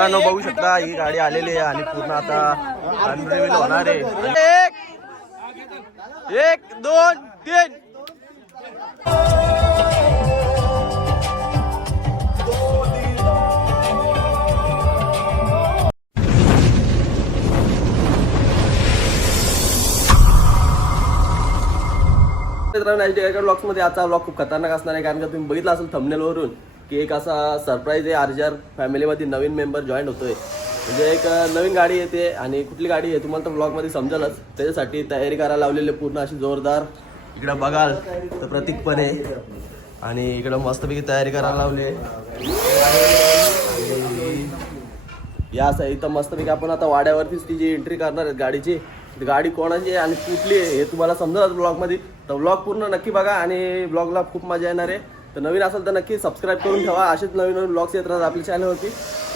मित्रांनो बघू शकता ही गाडी आलेली आहे आणि पूर्ण आता अनरिव्हील होणार आहे. 1 2 3 ब्लॉग्स मध्ये आजचा ब्लॉग खूप खतरनाक असणार आहे, कारण का तुम्ही बघितलं असेल थंबनेल वरून की एक असा सरप्राईज आहे. आरजीआर फॅमिलीमध्ये नवीन मेंबर जॉईन होतोय, म्हणजे एक नवीन गाडी येते आणि कुठली गाडी आहे तुम्हाला तर ब्लॉगमध्ये समजेलच. त्याच्यासाठी तयारी करायला लावलेली पूर्ण अशी जोरदार. इकडं बघाल तर प्रतीक पण आहे आणि इकडं मस्तपैकी तयारी करायला लावली. या इथं मस्तपैकी आपण आता वाड्यावरतीच तिची एंट्री करणार आहेत गाडीची. गाडी कोणाची आहे आणि कुठली आहे हे तुम्हाला समजेल ब्लॉगमध्ये, तर ब्लॉग पूर्ण नक्की बघा आणि ब्लॉगला खूप मजा येणार आहे. तर नवीन असेल तर नक्की सबस्क्राईब करून ठेवा, असेच नवीन नवीन ब्लॉग्स येत राहतात आपल्या चॅनलवरती.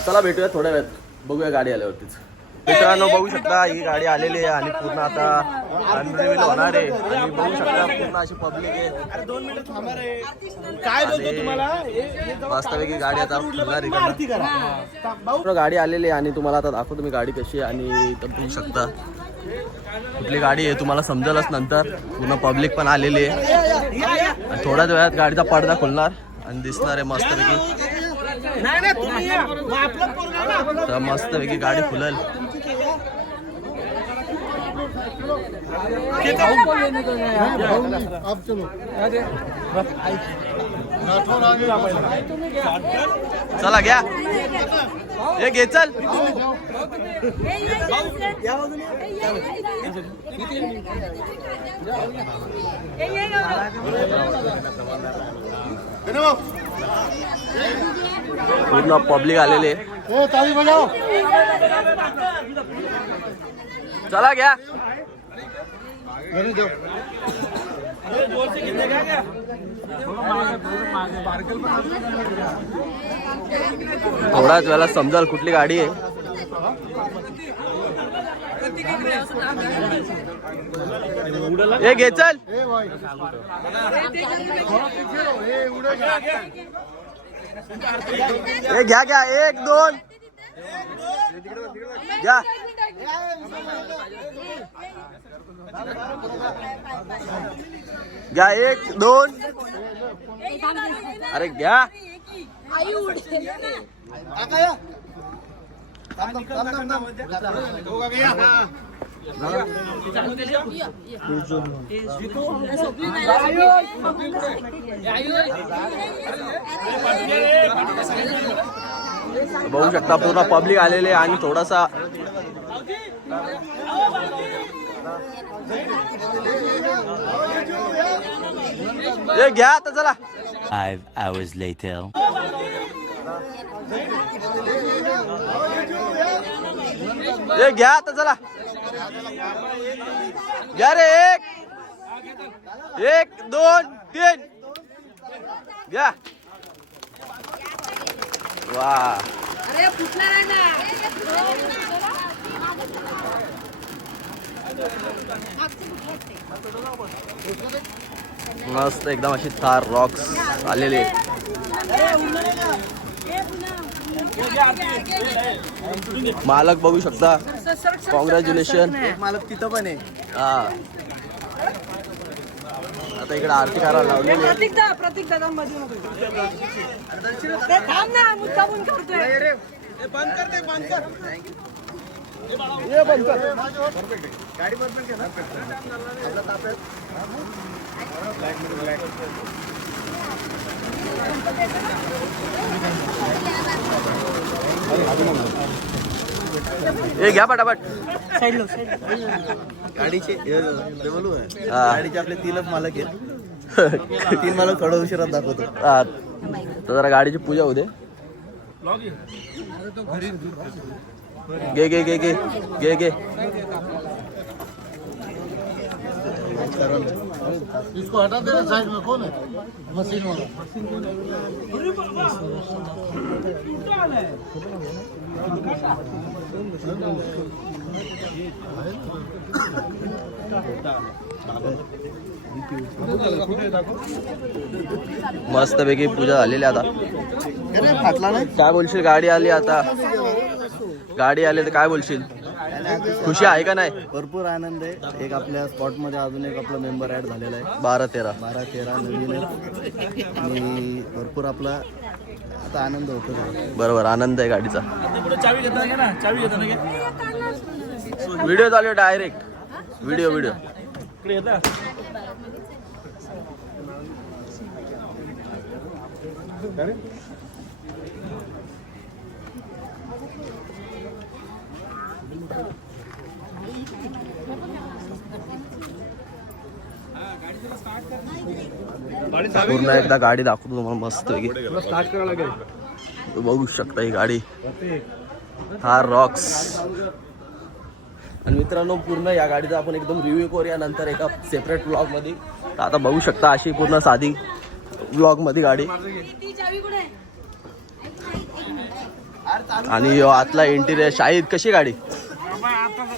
चला भेटूया थोड्या वेळात, बघूया गाडी आल्यावरतीच. मित्रांनो बघू शकता ही गाडी आलेली आहे आणि पूर्ण आता अनरिव्हील होणार आहे आणि बघू शकता पूर्ण अशी पब्लिक आहे. वास्तविक गाडी आता पूर्ण गाडी आलेली आहे आणि तुम्हाला आता दाखवतो मी गाडी कशी आहे. आणि बघू शकता कुठली गाडी आहे तुम्हाला समजेलच नंतर. पूर्ण पब्लिक पण आलेली आहे. थोड्याच वेळात गाडीचा पडदा खुलणार आणि दिसणार आहे मस्तपैकी. तर मस्तपैकी गाडी खुलेल. चला घ्या हे घे चल. पूर्ण पब्लिक आलेले. चला घ्या. थोडाच वेळा समजाल कुठली गाडी आहे. हे घे चल. हे घ्या घ्या 1 2 घ्या. घ्या 1 2. अरे घ्या. बघू शकता पूर्ण पब्लिक आलेले आणि थोडासा हे घ्या आता चला. 5 hours later. हे घ्या आता चला. घ्या रे 1 2 3 घ्या. वा मस्त एकदम अशी थार रॉक्स आलेले. मालक बघू शकता. कॉंग्रॅच्युलेशन. मालक तिथं पण आहे. हा आता इकडे आरती करायला लावलेली. प्रतीक दादा मध्ये थांब ना, मुद्दा पण करतोय. बंद कर ते, बंद कर. ये बंद कर. गाडी बंद कर ना. आपला तापेल. हे घ्या पटापट. गाडीचे गाडीचे आपले 3च मालक आहेत. 3 मालक थोडा उशिरात दाखवतो. तर जरा गाडीची पूजा होऊ दे. घे घे घे घे घे घे. इसको हटा देना साइड में, कौन है मशीन वाला? मस्त पैकी पूजा झालेली आता. फाटला नाही. काय बोलशील, गाडी आली आता, गाडी आली तर काय बोलशील, खुशी आहे का नाही? भरपूर आनंद आहे. एक आपल्या स्पॉट मध्ये अजून एक आपला मेंबर ऍड झालेला आहे. 12-13 नवीन आहे आणि भरपूर आपला आता आनंद होतो. बरोबर, आनंद आहे गाडीचा. व्हिडिओ चालू आहे डायरेक्ट, व्हिडिओ. पूर्ण एकदा गाडी दाखवतो तुम्हाला मस्त पैकी. बघू शकता ही गाडी हा रॉक्स. आणि मित्रांनो, पूर्ण या गाडीचा आपण एकदम रिव्ह्यू करूया नंतर एका सेपरेट ब्लॉग मध्ये. तर आता बघू शकता अशी पूर्ण साधी ब्लॉग मध्ये गाडी. आणि आतला इंटिरियर. शाहीद कशी गाडी?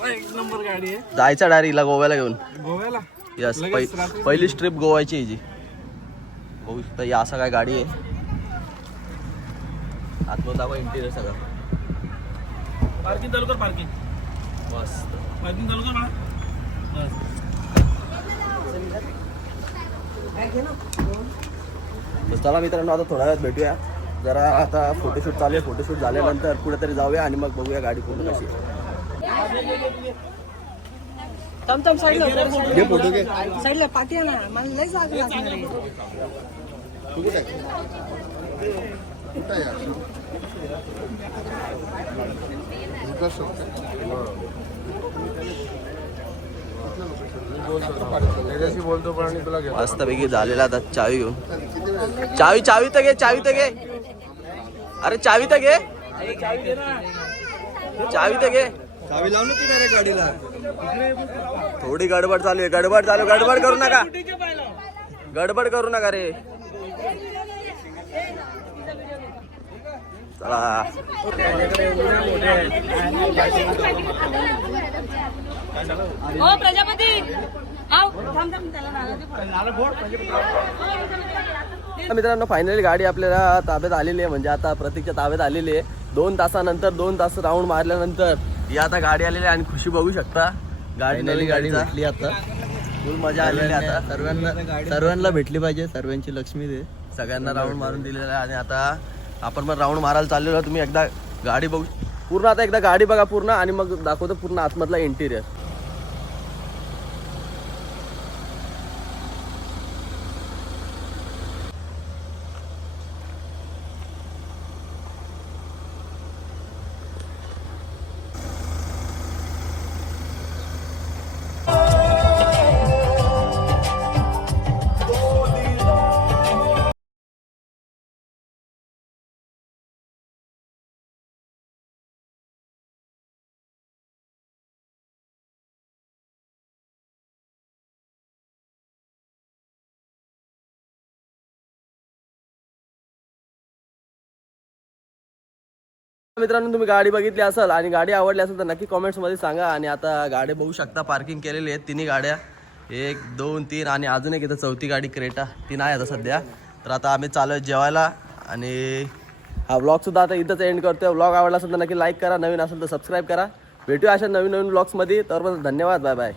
एक नंबर गाडी आहे. जायचा डायरेक्टला गोव्याला घेऊन. गोव्याला यस, पहिली ट्रिप गोव्याची हिची. बघू शकता ही असं काय गाडी आहे. आतमध्ये दाखवा इंटिरियर सगळं. पार्किंग चालू कर. पार्किंग चालू कर मला. तर चला मित्रांनो, आता थोड्या वेळात भेटूया. जरा आता फोटोशूट चालू आहे. फोटोशूट झाल्यानंतर कुठेतरी जाऊया आणि मग बघूया गाडी पूर्ण कशी आहे. घे फोटो घे. साईडला पाठी आहे ना, मला लय जागा लागणार आहे. मस्त पैकी झालेला. आता चावी घेऊन. चावी तर घे. अरे चावी तर घे. चावी लावून की नाही रे गाडीला? थोडी गडबड चालू आहे. गडबड करू नका रे. चला. हो प्रजापती, आव थांब त्याला नाला दे. मित्रांनो, फायनली गाडी आपल्याला ताब्यात आलेली आहे. म्हणजे आता प्रतीकच्या ताब्यात आलेली आहे. 2 तासानंतर 2 तास राऊंड मारल्यानंतर ही आता गाडी आलेली आहे. आणि खुशी बघू शकता, गाडी नवीन गाडी भेटली आता. फुल मजा आलेली आहे. आता सर्वांना भेटली पाहिजे. सर्वांची लक्ष्मी दे. सगळ्यांना राऊंड मारून दिलेला आहे. आणि आता आपण पण राऊंड मारायला चाललेलो. तुम्ही एकदा गाडी बघू पूर्ण. आता एकदा गाडी बघा पूर्ण आणि मग दाखवतो पूर्ण आतमधला इंटिरियर. मित्रांनो, तुम्ही गाडी बघितली असेल आणि गाडी आवडली असेल तर नक्की कॉमेंट्समध्ये सांगा. आणि आता गाडी बघू शकता पार्किंग केलेली आहेत. तिन्ही गाड्या 1, 2, 3 आणि अजून एक इथं चौथी गाडी क्रेटा. 3 आहे आता सध्या. तर आता आम्ही चालू आहे जेवायला. आणि हा व्लॉगसुद्धा आता इथंच एंड करतोय. व्लॉग आवडला असेल तर नक्की लाईक करा. नवीन असेल तर सबस्क्राईब करा. भेटूया अशा नवीन व्लॉग्समध्ये. तर धन्यवाद. Bye bye.